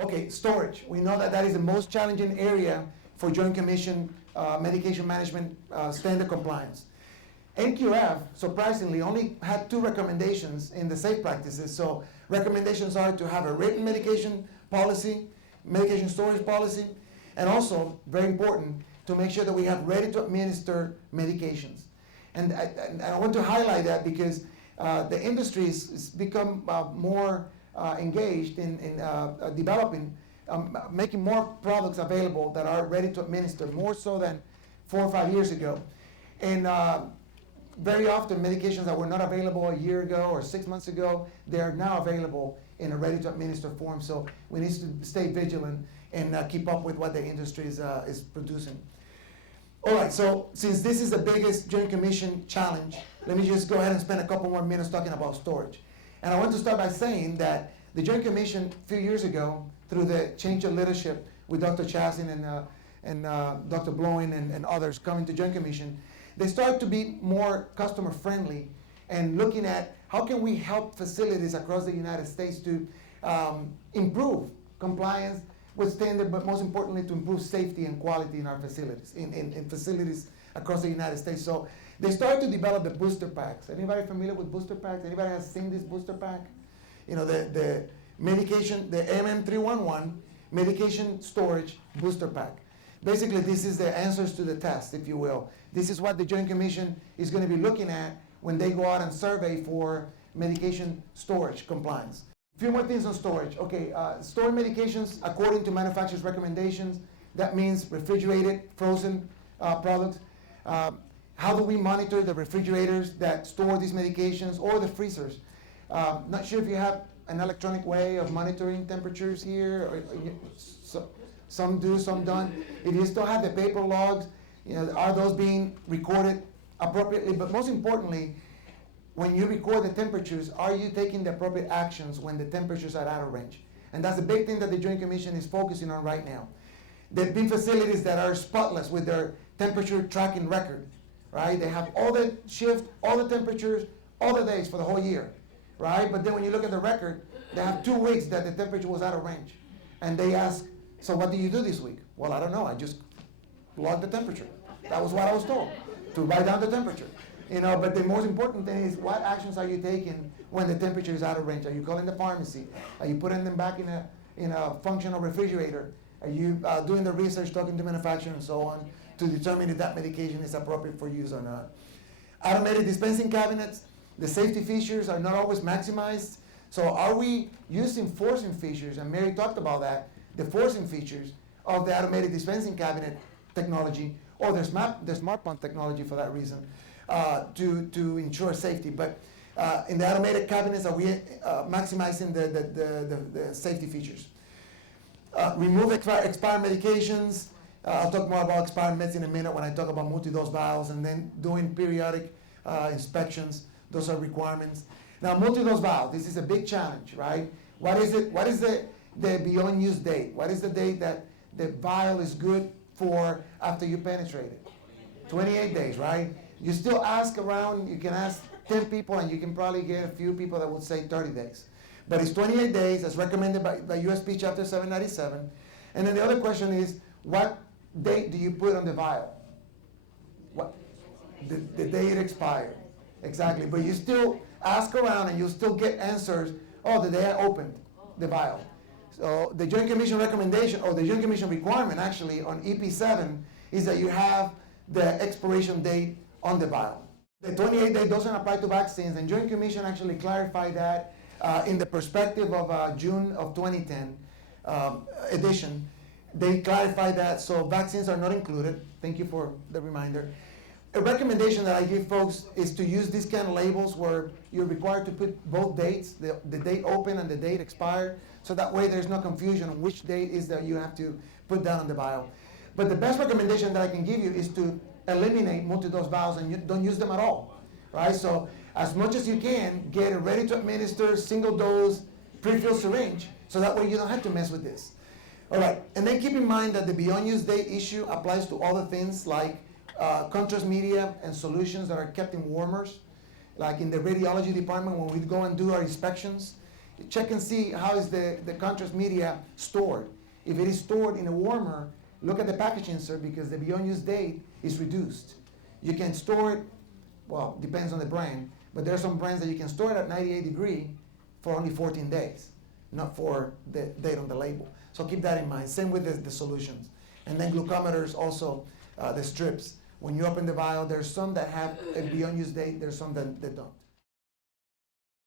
Okay, storage. We know that that is the most challenging area for Joint Commission medication management standard compliance. NQF, surprisingly, only had 2 recommendations in the safe practices. So recommendations are to have a written medication policy, medication storage policy, and also, very important, to make sure that we have ready-to-administer medications. And I want to highlight that because the industry has become more engaged in developing, making more products available that are ready to administer, more so than 4 or 5 years ago. And very often medications that were not available a year ago or 6 months ago, they are now available in a ready-to-administer form. So we need to stay vigilant and keep up with what the industry is producing. All right, so since this is the biggest Joint Commission challenge, let me just go ahead and spend a couple more minutes talking about storage. And I want to start by saying that the Joint Commission a few years ago, through the change of leadership with Dr. Chassin and Dr. Blowing and others coming to Joint Commission, they started to be more customer friendly and looking at how can we help facilities across the United States to improve compliance with standard, but most importantly to improve safety and quality in our facilities, in facilities across the United States. So they started to develop the booster packs. Anybody familiar with booster packs? Anybody has seen this booster pack? You know, the medication, the MM311 medication storage booster pack. Basically, this is the answers to the test, if you will. This is what the Joint Commission is going to be looking at when they go out and survey for medication storage compliance. A few more things on storage. Okay, store medications according to manufacturer's recommendations. That means refrigerated, frozen products. How do we monitor the refrigerators that store these medications or the freezers? Not sure if you have an electronic way of monitoring temperatures here. Some do, some don't. If you still have the paper logs, you know, are those being recorded appropriately? But most importantly, when you record the temperatures, are you taking the appropriate actions when the temperatures are out of range? And that's the big thing that the Joint Commission is focusing on right now. There have been facilities that are spotless with their temperature tracking record, right? They have all the shift, all the temperatures, all the days for the whole year, right? But then when you look at the record, they have 2 weeks that the temperature was out of range. And they ask, so what do you do this week? Well, I don't know, I just log the temperature. That was what I was told, to write down the temperature. You know, but the most important thing is what actions are you taking when the temperature is out of range? Are you calling the pharmacy? Are you putting them back in a functional refrigerator? Are you doing the research, talking to manufacturers and so on to determine if that medication is appropriate for use or not? Automated dispensing cabinets, the safety features are not always maximized. So are we using forcing features? And Mary talked about that, the forcing features of the automated dispensing cabinet technology, or the smart pump technology for that reason, to ensure safety. But in the automated cabinets, are we maximizing the safety features? Remove expired medications. I'll talk more about expired meds in a minute when I talk about multi-dose vials, and then doing periodic inspections. Those are requirements. Now, multi-dose vial, this is a big challenge, right? What is it? What is the beyond use date? What is the date that the vial is good for after you penetrate it? 28 days, right? You still ask around, you can ask 10 people and you can probably get a few people that would say 30 days. But it's 28 days as recommended by USP Chapter 797. And then the other question is, what date do you put on the vial? What? The day it expired. Exactly. But you still ask around and you'll still get answers, oh, the day I opened the vial. So the Joint Commission recommendation, or the Joint Commission requirement actually on EP7 is that you have the expiration date on the vial. The 28 day doesn't apply to vaccines, and Joint Commission actually clarified that in the perspective of June of 2010 edition. They clarified that, so vaccines are not included. Thank you for the reminder. A recommendation that I give folks is to use these kind of labels where you're required to put both dates, the date open and the date expired, so that way there's no confusion on which date is that you have to put down on the vial. But the best recommendation that I can give you is to eliminate multi-dose vials and you don't use them at all, right? So as much as you can, get a ready-to-administer single-dose pre-filled syringe, so that way you don't have to mess with this. All right, and then keep in mind that the beyond use date issue applies to other things like contrast media and solutions that are kept in warmers. Like in the radiology department, when we go and do our inspections, check and see how is the contrast media stored. If it is stored in a warmer, look at the package insert because the beyond use date is reduced. You can store it, well, depends on the brand, but there are some brands that you can store it at 98 degree for only 14 days, not for the date on the label. So keep that in mind. Same with the solutions. And then glucometers also, the strips. When you open the vial, there's some that have a beyond use date, there's some that don't.